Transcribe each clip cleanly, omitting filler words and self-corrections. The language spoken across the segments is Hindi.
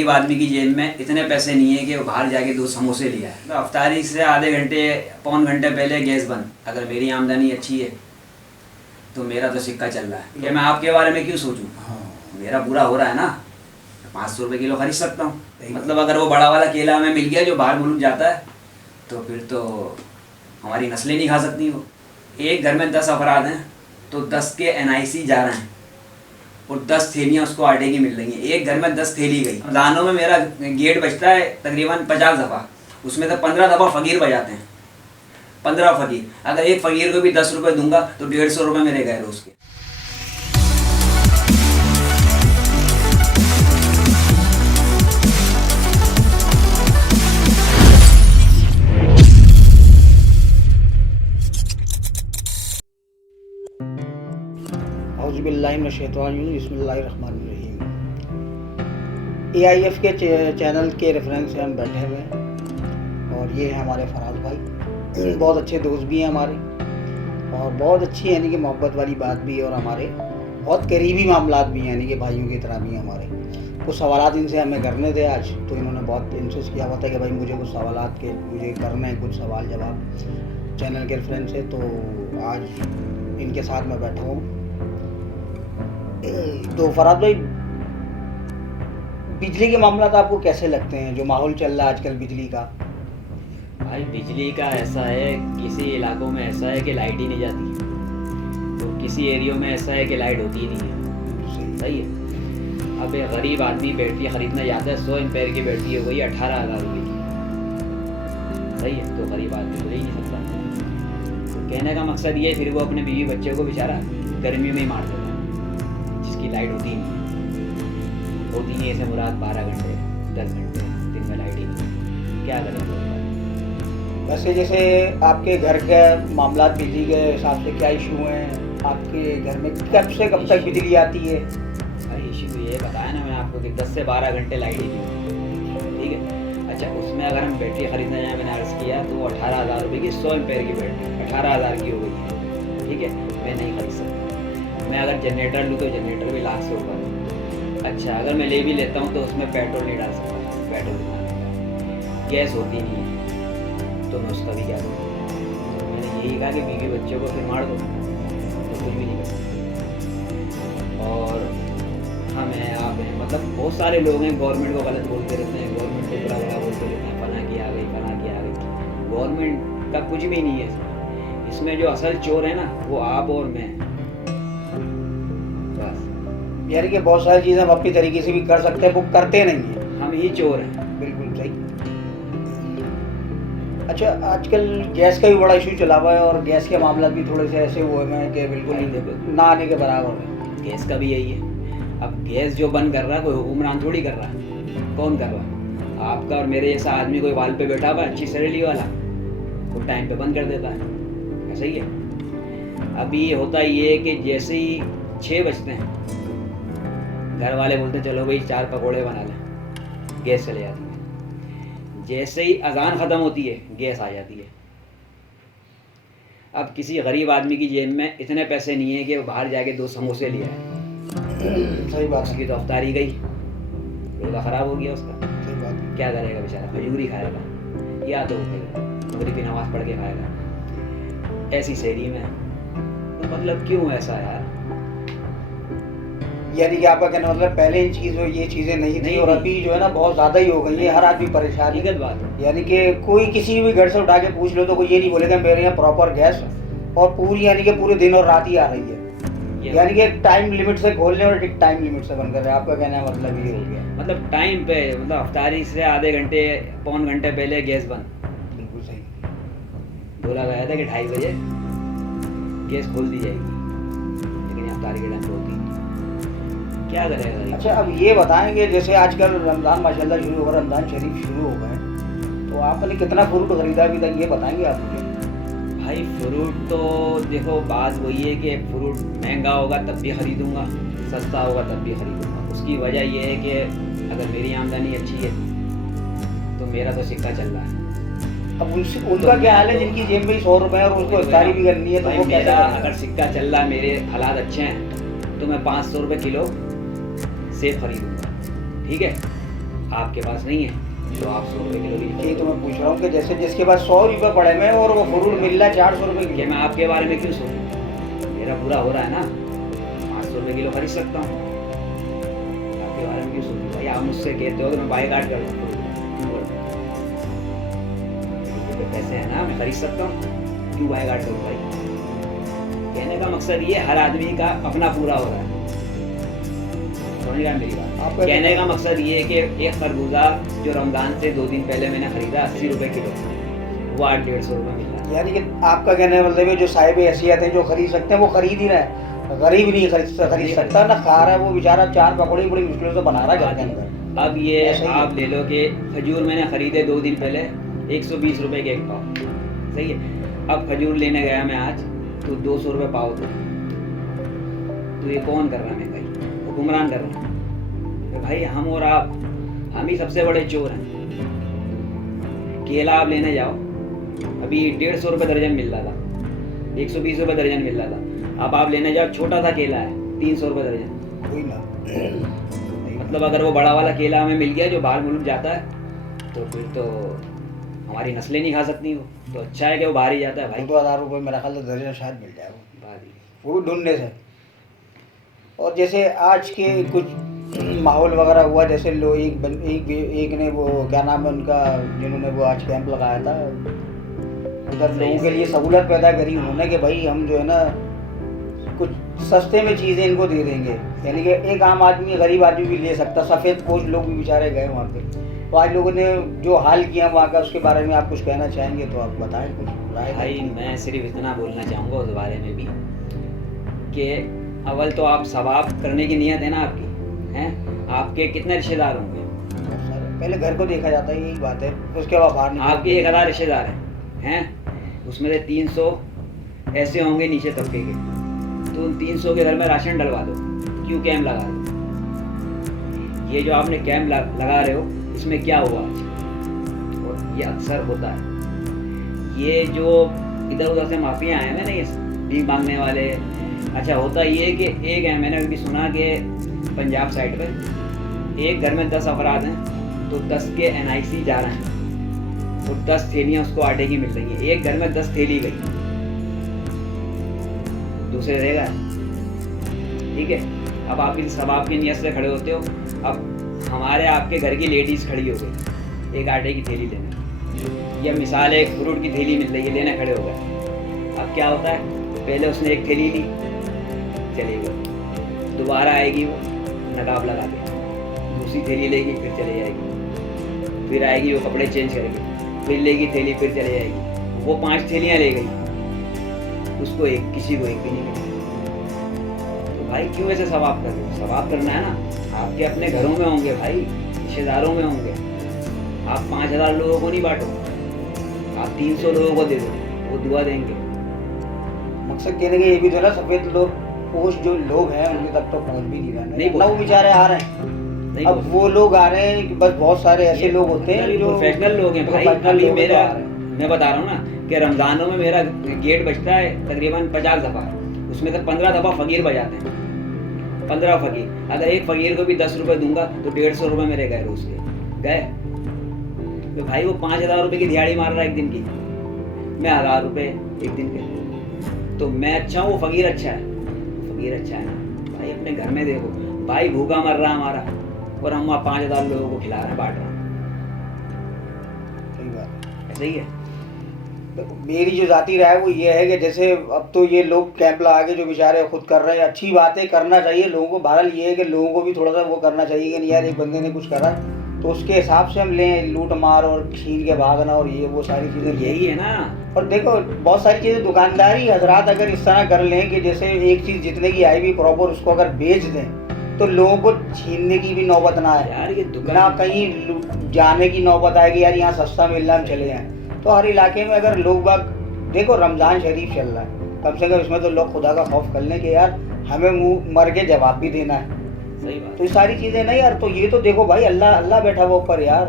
गरीब आदमी की जेब में इतने पैसे नहीं है कि वो बाहर जाके 2 समोसे लिया है। तो अफ्तारी से आधे घंटे पौन घंटे पहले गैस बंद। अगर मेरी आमदनी अच्छी है तो मेरा तो सिक्का चल रहा है कि मैं आपके बारे में क्यों सोचूं। मेरा बुरा हो रहा है ना, 500 रुपये किलो खरीद सकता हूँ। मतलब अगर वो बड़ा वाला केला हमें मिल गया जो बाहर मुल्क जाता है तो फिर तो हमारी नस्लें नहीं खा सकती। वो एक घर में 10 अफराद हैं तो 10 के NIC जा रहे हैं और 10 थैलियाँ उसको आटे की मिल रही हैं। एक घर में 10 थैली गई। दानों में मेरा गेट बजता है तकरीबन 50 दफ़ा, उसमें से 15 दफ़ा फ़कीर बजाते हैं। 15 फ़कीर, अगर एक फ़कीर को भी 10 रुपये दूंगा तो 150 रुपये मेरे गए रोज़ के। बिस्मिल्लाहिर्रहमानिर्रहीम। AIF के चैनल के रेफरेंस से हम बैठे हुए हैं और ये है हमारे फराज भाई, बहुत अच्छे दोस्त भी हैं हमारे और बहुत अच्छी यानी कि मोहब्बत वाली बात भी है और हमारे बहुत करीबी मामलात भी हैं, यानी कि भाइयों की तरह भी हैं हमारे। कुछ सवालात इनसे हमें करने थे आज, तो इन्होंने बहुत इंसिस्ट किया हुआ था कि भाई मुझे कुछ सवालात के मुझे करने हैं, कुछ सवाल जवाब चैनल के रेफरेंस से, तो आज इनके साथ मैं बैठा हूँ। तो फराज भाई, बिजली के मामला आपको कैसे लगते हैं, जो माहौल चल रहा है आजकल बिजली का? भाई बिजली का ऐसा है, किसी इलाकों में ऐसा है कि लाइट ही नहीं जाती, तो किसी एरियो में ऐसा है कि लाइट होती ही नहीं है। सही है। अब एक गरीब आदमी बैटरी ख़रीदना चाहता है, 100 एम्पेयर की बैटरी है, वही 18,000 रुपये की। सही है। तो गरीब आदमी तो ले ही नहीं सकता। तो कहने का मकसद ये है, फिर वो अपने बीवी बच्चे को बेचारा गर्मी में ही मार देता है, जिसकी लाइट होती नहीं है ऐसे मुराद 12 घंटे 10 घंटे दिन में लाइट ही नहीं, क्या करें? वैसे जैसे आपके घर के मामला बिजली के हिसाब से क्या इशू हैं आपके घर में, कब से कब तक बिजली आती है? भाई इशू ये बताया ना मैंने आपको कि 10 से 12 घंटे लाइट ही नहीं। ठीक है। अच्छा, उसमें अगर हम बैटरी खरीदना जाए, मैंने अर्ज़ किया तो 18,000 रुपये की 100 एम्पेयर की बैटरी 18,000 की हो गई है। ठीक है, मैं नहीं खरीद सकता। मैं अगर जनरेटर लूँ तो जनरेटर भी लाख से ऊपर। अच्छा, अगर मैं ले भी लेता हूँ तो उसमें पेट्रोल नहीं डाल सकता, पेट्रोल गैस होती नहीं है, तो मैं उसका भी क्या करूँ? मैंने यही कहा कि बीवी बच्चों को फिर मार दो, तो कुछ भी नहीं कर सकते। और हम हैं, आप हैं, मतलब बहुत सारे लोग हैं गवर्नमेंट को गलत बोलते रहते हैं, गवर्नमेंट को बुरा बुरा बोलते रहते हैं, फलां की आ गई फलां की आ गई। गवर्नमेंट का कुछ भी नहीं है इसमें। जो असल चोर है ना वो आप और मैं। बस यानी कि बहुत सारी चीज़ें हम अपनी तरीके से भी कर सकते हैं, वो करते नहीं हैं, हम ही चोर हैं। बिल्कुल सही। अच्छा, आजकल गैस का भी बड़ा इशू चला हुआ है और गैस के मामला भी थोड़े से ऐसे हुए हैं कि बिल्कुल ना आने के बराबर है। गैस का भी यही है। अब गैस जो बंद कर रहा है कोई हुक्मरान थोड़ी कर रहा है, कौन कर रहा है? आपका और मेरे जैसा आदमी कोई वाल पे बैठा हुआ अच्छी सरेली वाला, वो टाइम पे बंद कर देता है। ऐसा ही है। अभी होता ये है कि जैसे ही 6 बजते हैं घर वाले बोलते हैं चलो भाई 4 पकौड़े बना लें, गैस चले जाती है। जैसे ही अजान ख़त्म होती है गैस आ जाती है। अब किसी गरीब आदमी की जेब में इतने पैसे नहीं है कि वो बाहर जाके 2 समोसे लिया है। सही बात है। उसकी तो अफ्तारी गई, रोज़ा ख़राब हो गया उसका। सही बात है। क्या करेगा बेचारा? खजूरी खाएगा या तो मगरिब की नमाज़ पढ़ के खाएगा, ऐसी शहरी में। तो मतलब क्यों ऐसा यार? यानी कि आपका कहना मतलब पहले ये चीज़ें नहीं थी और अभी जो है ना बहुत ज़्यादा ही हो गई है, हर आदमी परेशान है। हकीकत बात है। यानी कि कोई किसी भी घर से उठा के पूछ लो तो कोई ये नहीं बोलेगा मेरे यहाँ प्रॉपर गैस और पूरी यानी कि पूरे दिन और रात ही आ रही है। यानी कि टाइम लिमिट से खोलने और टाइम लिमिट से बंद कर रहे हैं। आपका कहना मतलब ये हो गया, मतलब टाइम पे, मतलब अफ्तारी से आधे घंटे पौन घंटे पहले गैस बंद। बिल्कुल सही। बोला गया था कि 2:30 बजे गैस खोल दी जाएगी, लेकिन अफ्तारी के टाइम पे होती नहीं। क्या करेगा? अच्छा, अब ये बताएंगे जैसे आजकल रमज़ान माशाल्लाह शुरू होगा, रमज़ान शरीफ शुरू हो गए, तो आपने कितना फ्रूट खरीदा अभी तक, ये बताएंगे आप मुझे? भाई फ्रूट तो देखो, बात वही है कि फ्रूट महंगा होगा तब भी ख़रीदूँगा, सस्ता होगा तब भी ख़रीदूँगा। उसकी वजह यह है कि अगर मेरी आमदनी अच्छी है तो मेरा तो सिक्का चल रहा है। अब उनका क्या हाल है जिनकी जेब में 100 रुपये और उसको इफ्तारी भी करनी है, तो वो मेरा अगर सिक्का चल रहा है, मेरे हालात अच्छे हैं, तो मैं 500 रुपये किलो सेब खरीदूँगा। ठीक है, आपके पास नहीं है तो आप 100 रुपये किलो भी ये तो मैं पूछ रहा हूँ कि जैसे जिसके पास 100 रुपये पड़े में और वो फ्रूट मिल रहा है 400 रुपये कि किलो। मैं आपके बारे में क्यों सोचूं? मेरा पूरा हो रहा है ना, 500 रुपये किलो खरीद सकता हूँ। आपके बारे में क्यों सोचूं भाई? आप मुझसे कहते हो कि मैं बाईकाट कर दूँ, पैसे है ना, मैं खरीद सकता हूँ, क्यों बाईकाट करूँ भाई? कहने का मकसद ये हर आदमी का अपना पूरा हो रहा है, समझ रहा है मेरी बात? कहने का मकसद ये है कि एक खरबूजा जो रमजान से 2 दिन पहले मैंने खरीदा 80 रुपए किलो, वो आज 150 रुपये मिल रहा है। यानी कि आपका कहने का मतलब है जो साहिब हैसियत है जो खरीद सकते हैं वो खरीद ही रहे हैं, गरीब नहीं खरीद सकता ना, खा रहा है वो बेचारा 4 पकौड़ी बड़ी मुश्किलों से बना रहा है घर के अंदर। अब ये ऐसा ही है। आप ले लो कि खजूर मैंने खरीदे 2 दिन पहले 120 रुपए के 1 पाव, सही है। अब खजूर लेने गया मैं आज तो 200 रुपये पाव थे। तो ये कौन कर रहा है महंगाई? हुक्मरान कर रहा है। तो भाई हम और आप, हम ही सबसे बड़े चोर हैं। केला आप लेने जाओ, अभी 150 रुपये दर्जन मिल रहा था, 120 रुपये दर्जन मिल रहा था। अब आप लेने जाओ, छोटा सा केला है 300 रुपये दर्जन। कोई ना, मतलब अगर वो बड़ा वाला केला हमें मिल गया जो बाहर मुल्क जाता है तो फिर तो हमारी नस्लें नहीं खा सकती वो, तो अच्छा है कि वो बाहर ही जाता है भाई। 2,000 रुपये मेरा ख्याल से दर्जन शायद मिल जाए भाई वो ढूंढने से। और जैसे आज के कुछ माहौल वगैरह हुआ, जैसे लोग एक ने वो क्या नाम है उनका, जिन्होंने वो आज कैंप लगाया था उधर, लोगों के लिए सहूलत पैदा करी उन्होंने कि भाई हम जो है ना कुछ सस्ते में चीज़ें इनको दे देंगे, यानी कि एक आम आदमी गरीब आदमी भी ले सकता। सफ़ेद पोश लोग भी बेचारे गए वहाँ पे, तो आज लोगों ने जो हाल किया वहाँ का, उसके बारे में आप कुछ कहना चाहेंगे तो आप बताएं कुछ राय। भाई मैं सिर्फ इतना बोलना चाहूँगा उस बारे में भी कि अव्वल तो आप सवाब करने की नीयत है ना आपकी, हैं? आपके कितने रिश्तेदार होंगे? पहले घर को देखा जाता है, यही बात है, उसके बाद बाहर निकल। आपके 1000 रिश्तेदार हैं, उसमें से 300 ऐसे होंगे नीचे तबके के, तो उन 300 के घर में राशन डलवा दो। क्यों कैंप लगा रहे हो? ये जो आपने कैंप लगा रहे हो इसमें क्या हुआ आज? और ये अक्सर होता है, ये जो इधर उधर से माफिया आए हैं ना, ये भीख मांगने वाले। अच्छा होता ये है कि एक है, मैंने अभी सुना कि पंजाब साइड पे एक घर में 10 अफराद हैं तो 10 के NIC जा रहे हैं तो 10 थैलियाँ उसको आटे की मिल रही है। एक घर में 10 थैली गई, दूसरे रहेगा, ठीक है। अब आप इस सवाब की नियत से खड़े होते हो, अब हमारे आपके घर की लेडीज खड़ी हो गई एक आटे की थैली लेने, या मिसाल एक फ्रूट की थैली मिल रही है, लेने खड़े हो गए। अब क्या होता है, पहले उसने एक थैली ली, चली गई, दोबारा आएगी वो नकाब लगा के, दूसरी थैली लेगी, फिर चले जाएगी, फिर आएगी वो कपड़े चेंज करेगी, फिर लेगी थैली, फिर चले जाएगी। वो 5 थैलियाँ ले गई, उसको एक, किसी को एक भी नहीं मिली। तो भाई क्यों ऐसे सवाब कर रहे हो? सवाब करना है ना, आपके अपने घरों में होंगे भाई, रिश्तेदारों में होंगे। आप 5000 लोगों को नहीं बांटो, आप 300 लोगों को दे दो, वो दुआ देंगे। मकसद कहने का ये भी तो ना, सफेद लोग पोष जो लोग हैं उनके तक तो पहुंच भी नहीं रहे नहीं, ना, वो बेचारे आ रहे हैं। अब वो लोग आ रहे हैं कि बस बहुत सारे ऐसे लोग होते हैं जो प्रोफेशनल लोग हैं भाई। अभी मेरा, मैं बता रहा हूँ ना कि रमजानों में मेरा गेट बजता है तकरीबन 50 दफ़ा, उसमें से 15 दफ़ा फकीर बजाते हैं, 15 फकीर। अगर एक फकीर को भी 10 रुपये दूंगा तो 150 रुपये मेरे गए रोज के गए। तो भाई वो 5000 रुपये की दिहाड़ी मार रहा है एक दिन की, मैं 1000 रुपये एक दिन के। तो मैं अच्छा हूँ, वो फकीर अच्छा है, फकीर अच्छा है ना भाई। अपने घर में देखो भाई, भूखा मर रहा हमारा और हम वहाँ 5000 लोगों को खिला रहे हैं, बांट रहे हैं। सही बात ऐसा ही है। मेरी जो जाती राय है वो ये है कि जैसे अब तो ये लोग कैंप लगा के जो बेचारे खुद कर रहे हैं, अच्छी बातें करना चाहिए लोगों को। बहरहाल ये है कि लोगों को भी थोड़ा सा वो करना चाहिए कि नहीं यार, एक बंदे ने कुछ करा तो उसके हिसाब से हम लें, लूट मार और छीन के भागना और ये वो सारी चीज़ें यही है ना। और देखो बहुत सारी चीज़ें दुकानदारी हजरात अगर इस तरह कर लें कि जैसे एक चीज़ जितने की आई भी प्रॉपर उसको अगर बेच दें तो लोगों को छीनने की भी नौबत ना आए यार, ये दुकान ना कहीं जाने की नौबत आएगी यार यहाँ सस्ता मिल रहा है हम चले जाएँ। तो हर इलाके में अगर लोग बाग देखो, रमज़ान शरीफ चल रहा है, कम से कम इसमें तो लोग खुदा का खौफ कर लें कि यार हमें मुँह मर के जवाब भी देना है। सही बात। तो ये सारी चीज़ें नहीं यार, तो ये तो देखो भाई अल्लाह बैठा हुआ ऊपर यार,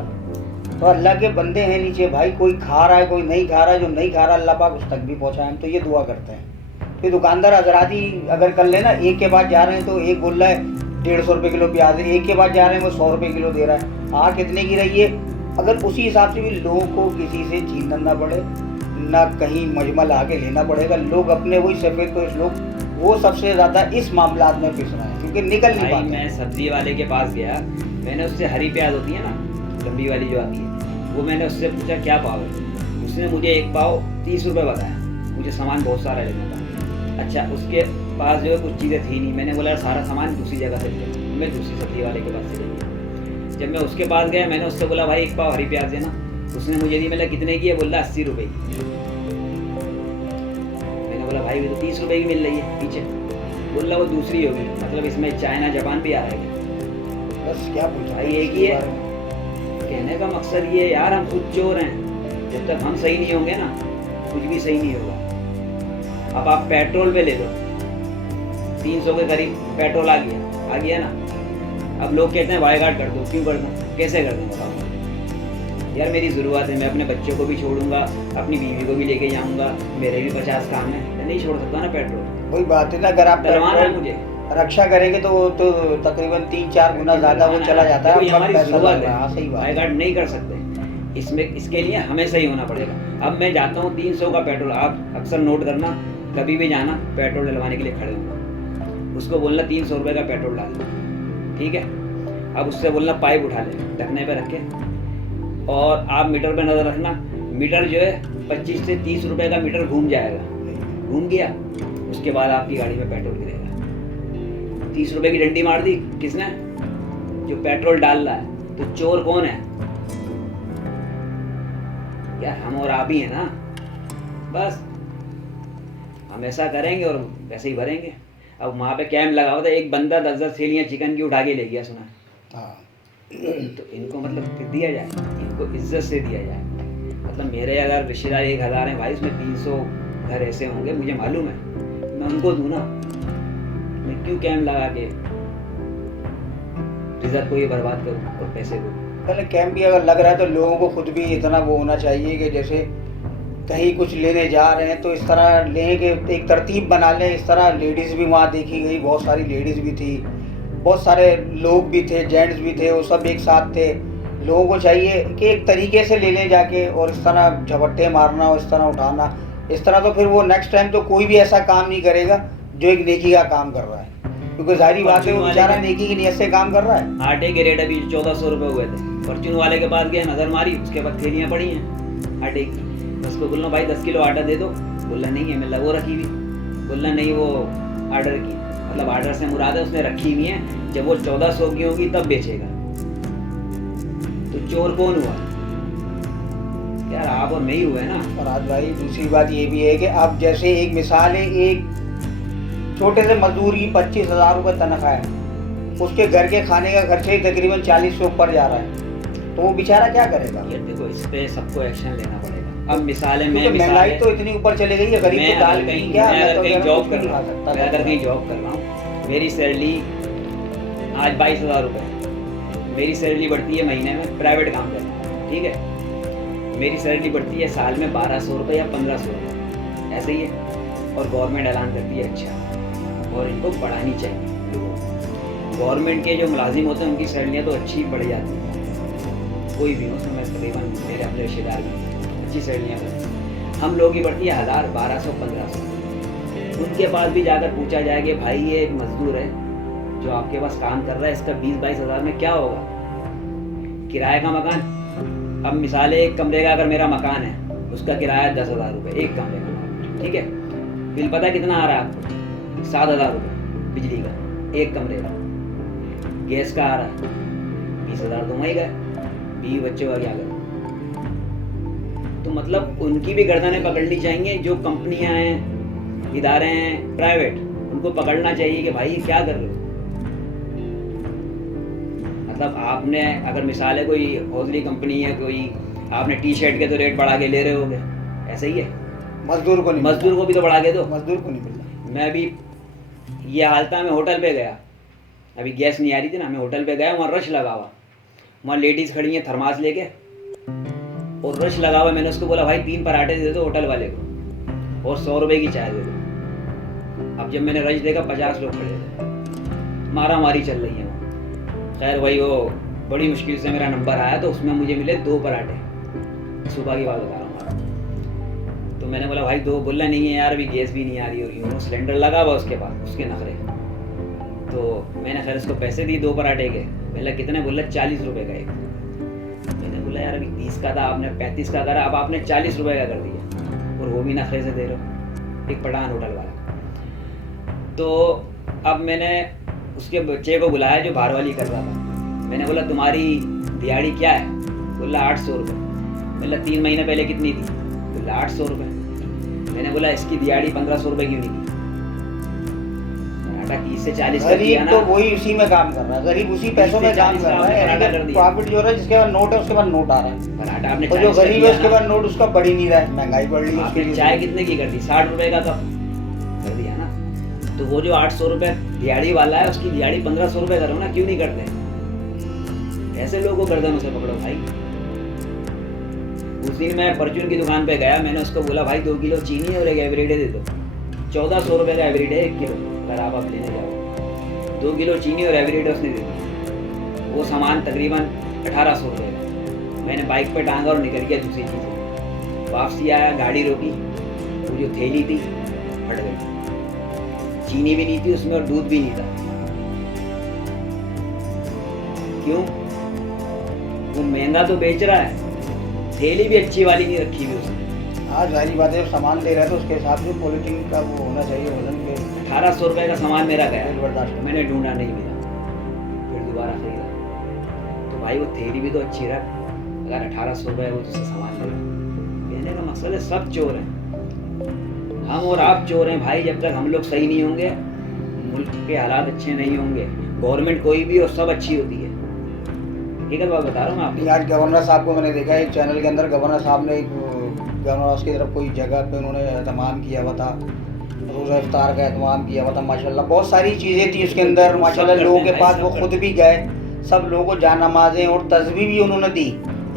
तो अल्लाह के बंदे हैं नीचे भाई, कोई खा रहा है कोई नहीं खा रहा है, जो नहीं खा रहा अल्लाह पाक उस तक भी पहुँचाए। हम तो ये दुआ करते हैं। फिर दुकानदार हजरात ही अगर कर लेना, एक के बाद जा रहे हैं तो एक बोल रहा है 150 रुपये किलो प्याज है, एक के बाद जा रहे हैं वो 100 रुपये किलो दे रहा है। आग कितने की रही है? अगर उसी हिसाब से भी लोगों को किसी से छीनना ना पड़े, ना कहीं मजमल आके लेना पड़ेगा, लोग अपने वही सफ़ेद पोश लोग वो सबसे ज़्यादा इस मामलात में पिस रहे हैं क्योंकि निकल नहीं पाते। मैं सब्जी वाले के पास गया, मैंने उससे हरी प्याज होती है ना, लंबी वाली जो आती है, वो मैंने उससे पूछा क्या भाव है। उसने मुझे एक पाव 30 रुपये बताया। मुझे सामान बहुत सारा लेना था। अच्छा, उसके पास जो है कुछ चीज़ें थी नहीं। मैंने बोला सारा सामान दूसरी जगह से ले, मैं दूसरी सब्जी वाले के पास से ले। जब मैं उसके पास गया, मैंने उससे बोला भाई एक पाव हरी प्याज देना। उसने मुझे दी। मैंने कितने की है? बोला 80 रुपये की। मैंने बोला भाई वो तो 30 रुपये की मिल रही है पीछे। बोला वो दूसरी होगी। मतलब इसमें चाइना जापान भी आ रहा है। बस क्या पूछा भाई एक ही है। कहने का मकसद ये है यार, हम खुद चोर हैं। जब तक हम सही नहीं होंगे ना, कुछ भी सही नहीं होगा। अब आप पेट्रोल पे ले लो, 300 के करीब पेट्रोल आ गया ना। अब लोग कहते हैं बायकॉट कर दो। क्यों कर दूँ? कैसे कर दूँ बताओ यार? मेरी ज़रूरत है, मैं अपने बच्चों को भी छोड़ूंगा, अपनी बीवी को भी लेके जाऊंगा, मेरे भी 50 काम है, मैं नहीं छोड़ सकता ना पेट्रोल। वही बात है ना, अगर आप डरवाना है मुझे। रक्षा करेंगे तो तकरीबन 3-4 गुना ज़्यादा वो चला जाता है। हमारी ज़रूरत है, सही बात। बायकॉट नहीं कर सकते इसमें। इसके लिए हमें सही होना पड़ेगा। अब मैं जाता हूँ 300 का पेट्रोल, आप अक्सर नोट करना, कभी भी जाना पेट्रोल डलवाने के लिए खड़े होंगे, उसको बोलना 300 रुपये का पेट्रोल डाल दो, ठीक है। अब उससे बोलना पाइप उठा ले, ढकने पे रख के, और आप मीटर पे नज़र रखना। मीटर जो है 25 से 30 रुपये का मीटर घूम जाएगा। घूम गया, उसके बाद आपकी गाड़ी में पेट्रोल गिरेगा। 30 रुपये की डंडी मार दी किसने? जो पेट्रोल डाल रहा है। तो चोर कौन है यार? हम और आप ही है ना। बस हम ऐसा करेंगे और वैसे ही भरेंगे। अब वहाँ पे कैंप लगा हुआ था, एक बंदा 10-10 थैलियाँ चिकन की उठा के ले गया, सुना? हाँ। तो इनको मतलब दिया जाए, इनको इज्जत से दिया जाए। मतलब मेरे अगर रिश्तेदार 1000 हैं भाई, उसमें 300 घर ऐसे होंगे, मुझे मालूम है, मैं उनको दूँ ना। मैं क्यों कैंप लगा के इज्जत को ये बर्बाद करूँ और पैसे को? पहले कैंप भी अगर लग रहा है तो लोगों को खुद भी इतना वो होना चाहिए कि जैसे कहीं कुछ लेने जा रहे हैं तो इस तरह लें कि एक तरतीब बना लें। इस तरह लेडीज़ भी वहाँ देखी गई, बहुत सारी लेडीज़ भी थी, बहुत सारे लोग भी थे, जेंट्स भी थे, वो सब एक साथ थे। लोगों को चाहिए कि एक तरीके से लेने जाके, और इस तरह झपट्टे मारना और इस तरह उठाना, इस तरह तो फिर वो नेक्स्ट टाइम तो कोई भी ऐसा काम नहीं करेगा जो एक नेकी का काम कर रहा है, क्योंकि जाहिर बात है वो बेचारा नेकी की नीयत से काम कर रहा है। आटे के रेट अभी 1400 रुपये हुए थे। फॉर्च्यून वाले के पास गए, नज़र मारी, उसके बाद थैलियाँ पड़ी हैं आटे की। उसको बोलना भाई 10 किलो आटा दे दो। बोला नहीं है, मिला वो रखी हुई। बोलना नहीं, वो आर्डर की, मतलब आर्डर से मुराद है उसने रखी हुई है, जब वो 1400 की होगी तब बेचेगा। तो चोर कौन हुआ यार? आप और मैं ही हुए ना। फरहाद भाई, दूसरी बात ये भी है कि अब जैसे एक मिसाल है, एक छोटे से मजदूर की 25,000 रुपये तनख्वाह है, उसके घर के खाने का खर्चा ही तकरीबन 40 से ऊपर जा रहा है, तो वो बेचारा क्या करेगा? ये देखो, इस पे सबको एक्शन लेना पड़ेगा। अब मिसाल है, मैं महंगाई तो इतनी ऊपर चली गई है, गरीब तो दाल कहीं क्या, मैं अगर कहीं जॉब मैं कर रहा हूँ, मैं अगर कहीं जॉब कर रहा हूँ, मेरी सैलरी आज 22,000 रुपये, मेरी सैलरी बढ़ती है महीने में, प्राइवेट काम करना है, ठीक है, मेरी सैलरी बढ़ती है साल में 1200 रुपये या 1500 रुपये, ऐसे ही है। और गवर्नमेंट ऐलान करती है अच्छा, और इनको बढ़ानी चाहिए लोगों को। गवर्नमेंट के जो मुलाजिम होते हैं उनकी सैलरियाँ तो अच्छी बढ़ जाती हैं, कोई भी हो, उसमें मैं तकरीबन मेरे अपने रिश्तेदार भी अच्छी सैलरियाँ करते हैं। हम लोगों की बढ़ती है 1000, 1200, 1500। उनके पास भी जाकर पूछा जाए कि भाई ये एक मजदूर है जो आपके पास काम कर रहा है, इसका 20-22 हज़ार में क्या होगा? किराए का मकान, अब मिसाल है एक कमरे का अगर मेरा मकान है, उसका किराया 10,000 रुपये एक कमरे का, ठीक है। बिल पता है कितना आ रहा है आपको? 7,000 रुपये बिजली का एक कमरे का। गैस का आ रहा है 20,000 तो वहीं गए, बीवी बच्चों का क्या करें? तो मतलब उनकी भी गर्दनें पकड़नी चाहिए। जो कंपनियां हैं, इदारे हैं प्राइवेट, उनको पकड़ना चाहिए कि भाई क्या कर रहे हो। मतलब आपने अगर मिसाल है कोई हौजरी कंपनी है, कोई आपने टी शर्ट के तो रेट बढ़ा के ले रहे होगे, ऐसे ही है। मजदूर को नहीं, मजदूर को भी तो बढ़ा के दो। मजदूर को नहीं मिलना। मैं अभी ये हालत में होटल पे गया, अभी गैस नहीं आ रही थी ना, मैं होटल पे गया, वहाँ रश लगा हुआ, वहाँ लेडीज़ खड़ी हैं थर्मास लेके और रश लगा हुआ। मैंने उसको बोला भाई 3 पराठे दे दो होटल वाले को और 100 रुपये की चाय दे दो। अब जब मैंने रश देखा 50 लोग खड़े थे, मारा मारी चल रही है वहाँ। खैर वही वो बड़ी मुश्किल से मेरा नंबर आया तो उसमें मुझे मिले 2 पराठे, सुबह की बात बता रहा हूँ। तो मैंने बोला भाई 2, बोला नहीं है यार अभी गैस भी नहीं आ रही, और यूँ सिलेंडर लगा हुआ उसके पास, उसके नखरे। तो मैंने खैर उसको पैसे दिए 2 पराठे के। बोला कितने? बोला 40 रुपये का एक। मैंने बोला यार अभी 30 का था, आपने 35 का करा, अब आपने 40 रुपये का कर दिया, और वो भी नखरे से दे रहे हो, एक पठान होटल वाला। तो अब मैंने उसके बच्चे को बुलाया जो बाहर वाली कर रहा था। मैंने बोला तुम्हारी दिहाड़ी क्या है? बोला 800 रुपये। बोला 3 महीने पहले कितनी थी? बोला 800 रुपये। मैंने बोला इसकी दिहाड़ी 1500 रुपये क्यों नहीं की? पराठा 30 से 40 का दिया ना। तो वही उसी में काम कर रहा है, गरीब उसी पैसों में काम कर रहा है। प्रॉफिट जो है जिसके बाद नोट है उसके बाद नोट आ रहा है, पराठा आपने और जो गरीब है उसके बाद नोट उसका बढ़ ही नहीं रहा है, महंगाई बढ़ रही है उसके लिए। चाय कितने की कर दी? 60 रुपये का तब कर दिया ना। तो वो जो 800 रुपये दिहाड़ी वाला है उसकी दिहाड़ी 1500 रुपये करो ना, क्यों नहीं करते? ऐसे लोगों को गर्दनों से पकड़ो भाई। उस दिन मैं परचून की दुकान पे गया, मैंने उसको बोला भाई 2 किलो चीनी और एक एवरीडे दे दो। 1400 रुपये का एवरीडे 1 किलो, अगर आप लेने जाओ 2 किलो चीनी और एवरीडे उसने दे दी। वो सामान तकरीबन 1800 रुपये का। मैंने बाइक पे टांगा और निकल गया दूसरी चीज़ें। वापसी आया, गाड़ी रोकी, वो जो थैली थी फट गई, चीनी भी नहीं थी उसमें और दूध भी नहीं था। क्यों? वो महंगा तो बेच रहा है, थैली भी अच्छी वाली नहीं रखी हुई उसने। आज वाली बात है, सामान ले रहा है तो उसके हिसाब से क्वालिटी का वो होना चाहिए, वजन के। 1800 रुपये का सामान मेरा गया, बर्दाश्त। मैंने ढूंढा नहीं मिला, फिर दोबारा खरीदा। तो भाई वो थैली भी तो अच्छी रख, अगर 1800 रुपये वो तुझसे सामान ले रहा। कहने का मकसद है सब चोर हैं, हम और आप चोर हैं भाई। जब तक हम लोग सही नहीं होंगे, मुल्क के हालात अच्छे नहीं होंगे, गवर्नमेंट कोई भी हो सब अच्छी होती है। ठीक है, बात बता रहा हूँ आपको। आज गवर्नर साहब को मैंने देखा एक चैनल के अंदर, गवर्नर साहब ने गवर्नर हाउस की तरफ कोई जगह पे उन्होंने एहतमाम किया हुआ था, रोज़ा इफ्तार का एहतमाम किया हुआ था। माशाल्लाह बहुत सारी चीज़ें थी उसके अंदर, माशाल्लाह लोगों के पास, वो खुद भी गए, सब लोगों को जान नमाजें और तस्बीह भी उन्होंने दी।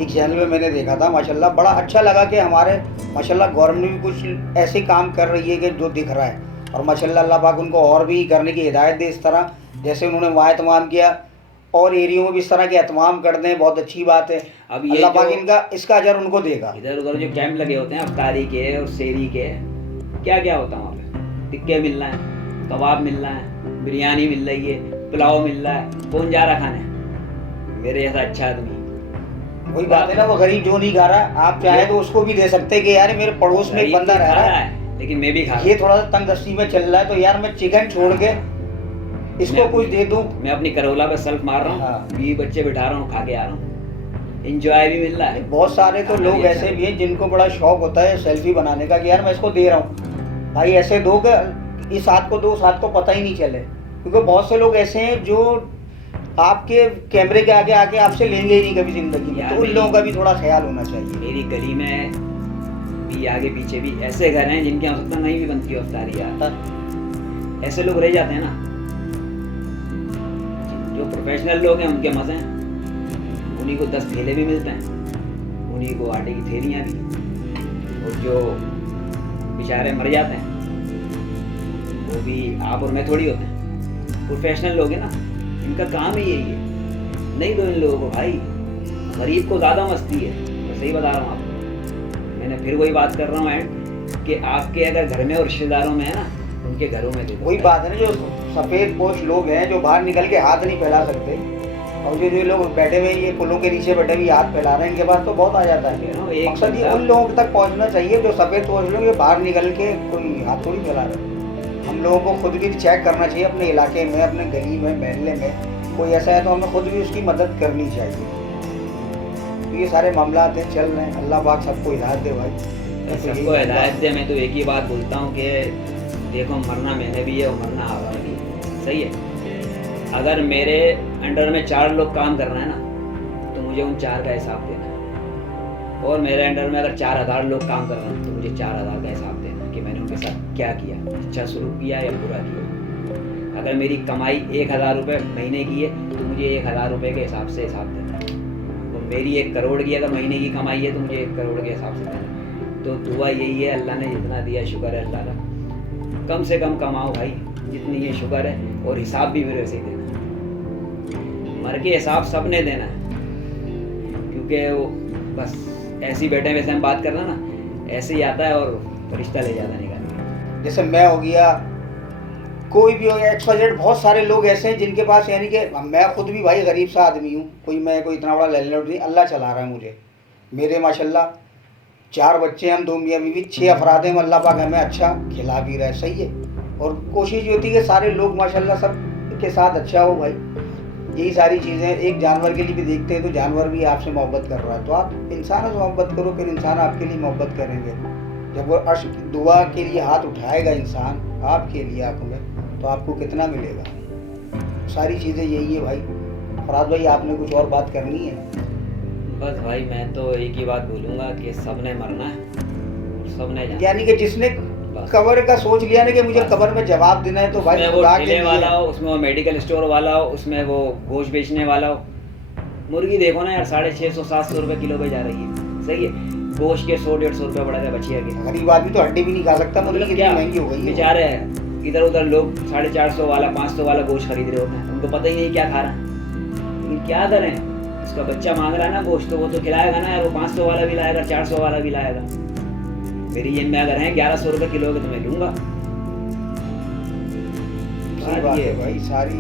एक चैनल में मैंने देखा था, माशाल्लाह बड़ा अच्छा लगा कि हमारे माशाल्लाह गवर्नमेंट भी कुछ ऐसे काम कर रही है कि जो दिख रहा है। और माशाल्लाह अल्लाह पाक उनको और भी करने की हिदायत दे, इस तरह जैसे उन्होंने वहाँ एहतमाम किया और एरियो में भी इस तरह के एहतमाम कर दें, बहुत अच्छी बात है। अब ये अल्लाह पाक इनका इसका अजर उनको देगा। इधर उधर जो कैंप लगे होते हैं अफ्तारी के और शेरी के, क्या क्या होता है वहाँ पे? टिक्के मिल रहे हैं, कबाब मिल रहा है, बिरयानी मिल रही है, पुलाव मिल रहा है। कौन जा रहा खाने? मेरे जैसा अच्छा आदमी। वही बात है ना, वो गरीब जो नहीं खा रहा, आप चाहे तो उसको भी दे सकते हैं कि यार मेरे पड़ोस में एक बंदा रह रहा है, लेकिन मैं भी खा ये थोड़ा सा तंगदस्ती में चल रहा है, तो यार मैं चिकन छोड़ के इसको कुछ दे दूं। मैं अपनी करोला पे सेल्फ मार रहा हूँ, हाँ। 20 बच्चे बिठा रहा हूँ, खा के आ रहा हूँ, इंजॉय भी मिल रहा है। बहुत सारे तो लोग ऐसे भी हैं जिनको बड़ा शौक होता है सेल्फी बनाने का कि यार मैं इसको दे रहा हूँ। भाई ऐसे दो कि इस हाथ को दो, उस हाथ को पता ही नहीं चले, क्योंकि बहुत से लोग ऐसे हैं जो आपके कैमरे के आगे आके आपसे लेंगे ही नहीं कभी जिंदगी में, तो उन लोगों का भी थोड़ा ख्याल होना चाहिए। मेरी गली में भी आगे पीछे भी ऐसे घर हैं जिनकी आवश्यकता नहीं भी बनती अफ्तारी यार, ऐसे लोग रह जाते हैं ना। जो प्रोफेशनल लोग हैं उनके मजे हैं, उन्हीं को 10 थैले भी मिलते हैं, उन्हीं को आटे की थैलियाँ भी, और जो बेचारे मर जाते हैं वो भी आप और मैं थोड़ी होते हैं, प्रोफेशनल लोग हैं ना, इनका काम ही यही है। नहीं दो इन लोगों को भाई, गरीब को ज़्यादा मस्ती है, मैं सही बता रहा हूँ आपको। मैंने फिर वही बात कर रहा हूँ एंड कि आपके अगर घर में और रिश्तेदारों में है ना, उनके घरों में दे दो। वही बात है ना, जो सफ़ेद पोश लोग हैं जो बाहर निकल के हाथ नहीं फैला सकते, और जो लोग बैठे हुए ये पुलों के नीचे बैठे हुए हाथ फैला रहे हैं, इनके पास तो बहुत आ जाता है। मकसद ये उन लोगों तक पहुंचना चाहिए जो सफ़ेद पोश लोग, ये बाहर निकल के कोई हाथ थोड़ी फैला रहे हैं। हम लोगों को खुद भी चेक करना चाहिए अपने इलाके में, अपने गली में, मोहल्ले में कोई ऐसा है तो हमें खुद भी उसकी मदद करनी चाहिए। तो ये सारे मामला हैं, चल रहे हैं। अल्लाह पाक सबको हिदायत दे भाई, सबको हिदायत दे। मैं तो एक ही बात बोलता हूँ कि देखो मरना मैंने भी है और मरना आवाम भी है, सही है। अगर मेरे अंडर में 4 लोग काम कर रहे हैं ना, तो मुझे उन 4 का हिसाब देना है, और मेरे अंडर में अगर 4000 लोग काम कर रहे हैं तो मुझे 4000 का हिसाब देना कि मैंने उनके साथ क्या किया, अच्छा सलूक किया या बुरा किया। अगर मेरी कमाई 1000 रुपये महीने की है तो मुझे 1000 रुपये के हिसाब से हिसाब देना है, और मेरी 1 करोड़ की अगर महीने की कमाई है तो मुझे 1 करोड़ के हिसाब से देना है। तो दुआ यही है, अल्लाह ने जितना दिया शुक्र है अल्लाह का, कम से कम कमाओ भाई, जितनी ये शुक्र है, और हिसाब भी मेरे से ही देना। मर के हिसाब सबने देना है, क्योंकि वो बस ऐसे ही बैठे वैसे हम बात करना ना, ऐसे ही आता है और फरिश्ता ले जाता निकाल के। जैसे मैं हो गया, कोई भी हो गया, XYZ, बहुत सारे लोग ऐसे हैं जिनके पास, यानी कि मैं खुद भी भाई गरीब सा आदमी हूँ, कोई इतना बड़ा लैंडलॉर्ड नहीं, अल्लाह चला रहा है मुझे। मेरे माशाल्लाह 4 बच्चे हैं, हम 2 मियाँ बीवी, 6 अफराद हैं, अल्लाह पाक हमें अच्छा खिला भी रहा है, सही है। और कोशिश ये होती है कि सारे लोग माशाल्लाह सब के साथ अच्छा हो भाई। यही सारी चीज़ें, एक जानवर के लिए भी देखते हैं तो जानवर भी आपसे मोहब्बत कर रहा है, तो आप इंसानों से मोहब्बत करो, फिर इंसान आपके लिए मोहब्बत करेंगे। जब वो अर्श की दुआ के लिए हाथ उठाएगा इंसान आपके लिए आंखों में, तो आपको कितना मिलेगा। सारी चीज़ें यही है भाई। फराज भाई, आपने कुछ और बात करनी है? बस भाई मैं तो एक ही बात बोलूँगा कि सबने मरना है और सबने जाना है। यानी कि जिसने बस। कब्र का सोच लिया ना कि मुझे बस। कब्र में जवाब देना है, तो भाई उसमें वो खुदा के ठेले लिए वाला हो, उसमें वो मेडिकल स्टोर वाला हो, उसमें वो गोश्त बेचने वाला हो। मुर्गी देखो ना यार, 650-700 रुपये किलो पे जा रही है, सही है। गोश्त के 100-150 रुपये बढ़ा था बचिया के। गरीब आदमी तो हड्डी भी नहीं खा सकता, मुर्गी कितनी महंगी हो गई है। बेचारे हैं इधर उधर लोग 450 वाला 500 वाला गोश्त खरीद रहे होते हैं, उनको पता ही नहीं क्या खा रहा है। लेकिन क्या करें, उसका बच्चा मांग रहा है ना गोश्त, तो वो तो खिलाएगा ना यार, वो 500 वाला भी लाएगा, 400 वाला भी लाएगा। मेरी जेब में अगर है 1100 रुपये किलो के तो मैं लूँगा। सही बात है भाई, सारी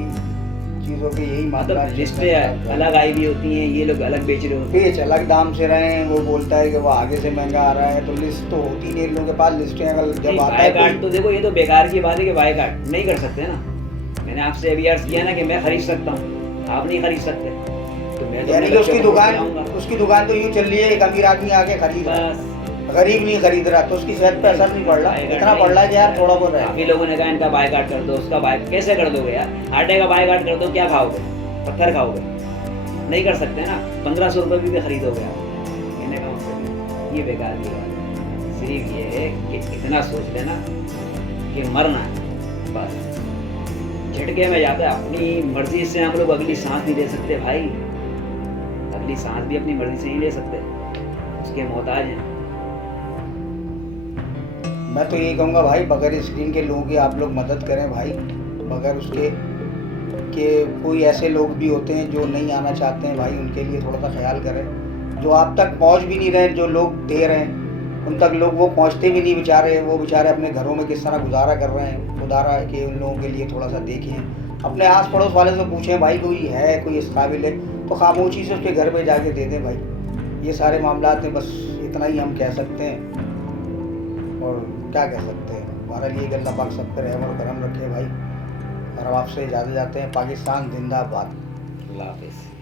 चीज़ों के यही मामला। मतलब रिश्ते अलग आई भी होती हैं, ये लोग अलग बेच रहे होते हैं। बेच अलग दाम से रहे हैं, वो बोलता है कि वो आगे से महंगा आ रहा है, तो लिस्ट तो होती नहीं इन लोगों के पास। लिस्टें अगर जब आता है बायकाट तो देखो, ये तो बेकार की बात है कि बायकाट नहीं कर सकते ना। मैंने आपसे अभी अर्ज किया ना कि मैं खरीद सकता हूँ, आप नहीं खरीद सकते, तो मैं तो यानी कि अपने बच्चों को खिलाऊंगा। उसकी दुकान तो यूँ चल रही है, एक अमीर आदमी आके खरीद रहा है, बस गरीब नहीं खरीद रहा, तो उसकी सेहत पे असर नहीं पड़ रहा, इतना पड़ रहा है कि यार थोड़ा बहुत है। काफी लोगों ने कहा इनका बायकाट कर दो, उसका बाय कैसे कर दोगे यार? आटे का बायकाट कर दो, क्या खाओगे? पत्थर खाओगे? नहीं कर सकते ना। 1500 रुपये भी खरीदोगे आप, कहने का मतलब ये बेकार की बात है। सिर्फ ये है कि इतना सोच लेना कि मरना है, बस। झटके में जाता है, अपनी मर्जी से हम लोग अगली सांस नहीं ले सकते भाई, अगली सांस भी अपनी मर्जी से नहीं ले सकते, उसके मोहताज हैं। मैं तो यही कहूँगा भाई, बगैर स्क्रीन के लोगों की आप लोग मदद करें भाई, बगैर उसके कि कोई ऐसे लोग भी होते हैं जो नहीं आना चाहते हैं भाई, उनके लिए थोड़ा सा ख्याल करें। जो आप तक पहुंच भी नहीं रहे, जो लोग दे रहे हैं उन तक लोग वो पहुंचते भी नहीं बेचारे, वो बेचारे अपने घरों में किस तरह गुजारा कर रहे हैं, खुदा रहा है कि उन लोगों के लिए थोड़ा सा देखें। अपने आस पड़ोस वाले से पूछें भाई, कोई है, कोई इस काबिल है, तो खामोशी से उसके घर पे जाके दे दें भाई। ये सारे मामलात हैं, बस इतना ही हम कह सकते हैं, और क्या कह सकते हैं। हमारे लिए कि अल्लाह पाक सब पे रहम और करम रखे भाई। और अब आपसे इजाज़त जाते हैं। पाकिस्तान जिंदाबाद। अल्लाह हाफिज़।